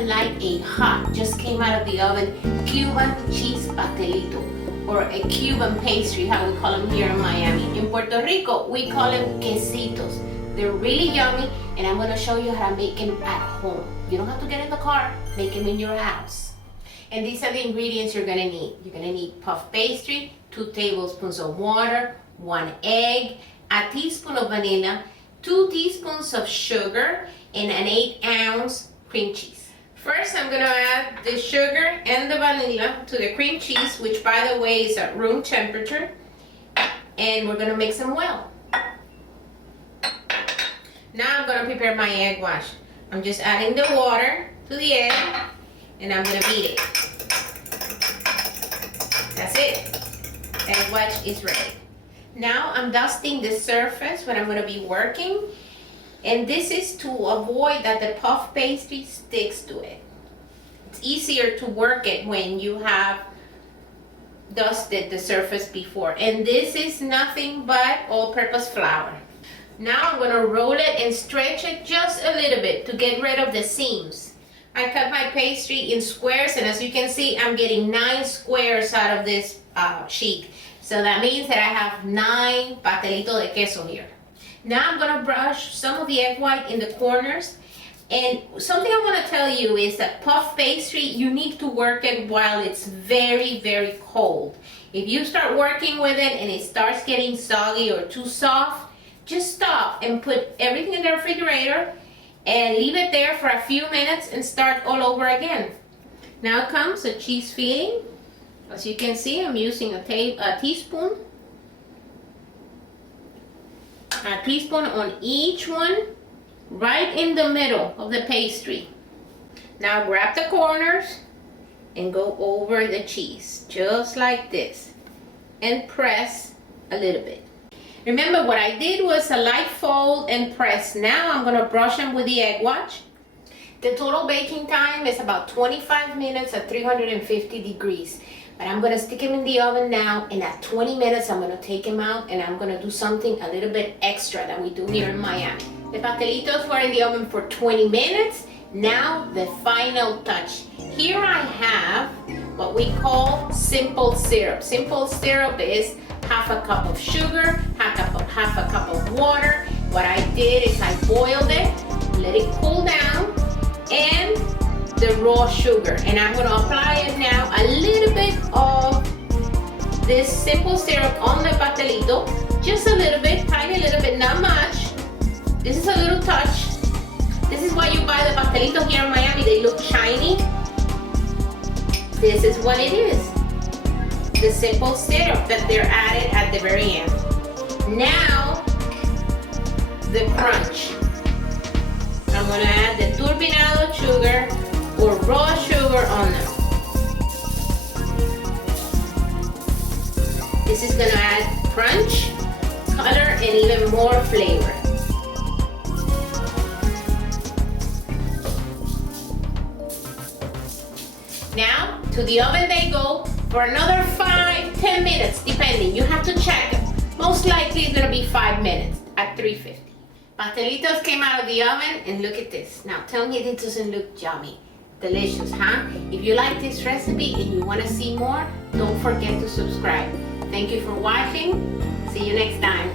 like a hot, just came out of the oven, Cuban cheese pastelito, or a Cuban pastry, how we call them here in Miami. In Puerto Rico, we call them quesitos. They're really yummy, and I'm gonna show you how to make them at home. You don't have to get in the car, make them in your house. And these are the ingredients you're gonna need. You're gonna need puff pastry, 2 tablespoons of water, 1 egg, a teaspoon of vanilla, 2 teaspoons of sugar, and an 8-ounce cream cheese. First, I'm gonna add the sugar and the vanilla to the cream cheese, which by the way is at room temperature, and we're gonna mix them well. Now I'm gonna prepare my egg wash. I'm just adding the water to the egg, and I'm gonna beat it. That's it. Egg wash is ready. Now I'm dusting the surface when I'm gonna be working. And this is to avoid that the puff pastry sticks to it. It's easier to work it when you have dusted the surface before. And this is nothing but all-purpose flour. Now I'm gonna roll it and stretch it just a little bit to get rid of the seams. I cut my pastry in squares, and as you can see, I'm getting 9 squares out of this sheet. So that means that I have 9 pastelito de queso here. Now I'm gonna brush some of the egg white in the corners. And something I wanna tell you is that puff pastry, you need to work it while it's very, very cold. If you start working with it and it starts getting soggy or too soft, just stop and put everything in the refrigerator and leave it there for a few minutes and start all over again. Now comes a cheese filling. As you can see, I'm using a teaspoon. A teaspoon on each one, right in the middle of the pastry. Now grab the corners and go over the cheese, just like this, and press a little bit. Remember, what I did was a light fold and press. Now I'm gonna brush them with the egg wash. The total baking time is about 25 minutes at 350 degrees. But I'm gonna stick them in the oven now, and at 20 minutes I'm gonna take them out, and I'm gonna do something a little bit extra that we do here in Miami. The pastelitos were in the oven for 20 minutes. Now the final touch. Here I have what we call simple syrup. Simple syrup is half a cup of sugar, half a cup of water. What I did is I boiled it, let it cool down, and the raw sugar, and I'm going to apply it now, a little bit of this simple syrup on the pastelito, just a little bit, tiny little bit, not much. This is a little touch. This is why you buy the pastelito here in Miami, they look shiny. This is what it is, the simple syrup that they're added at the very end. Now, the crunch. I'm going to add the turbinado sugar or raw sugar on them. This is gonna add crunch, color, and even more flavor. Now, to the oven they go for another 5-10 minutes, depending. You have to check it. Most likely it's gonna be 5 minutes at 350. Pastelitos came out of the oven, and look at this. Now tell me it doesn't look yummy. Delicious, huh? If you like this recipe and you want to see more, don't forget to subscribe. Thank you for watching. See you next time.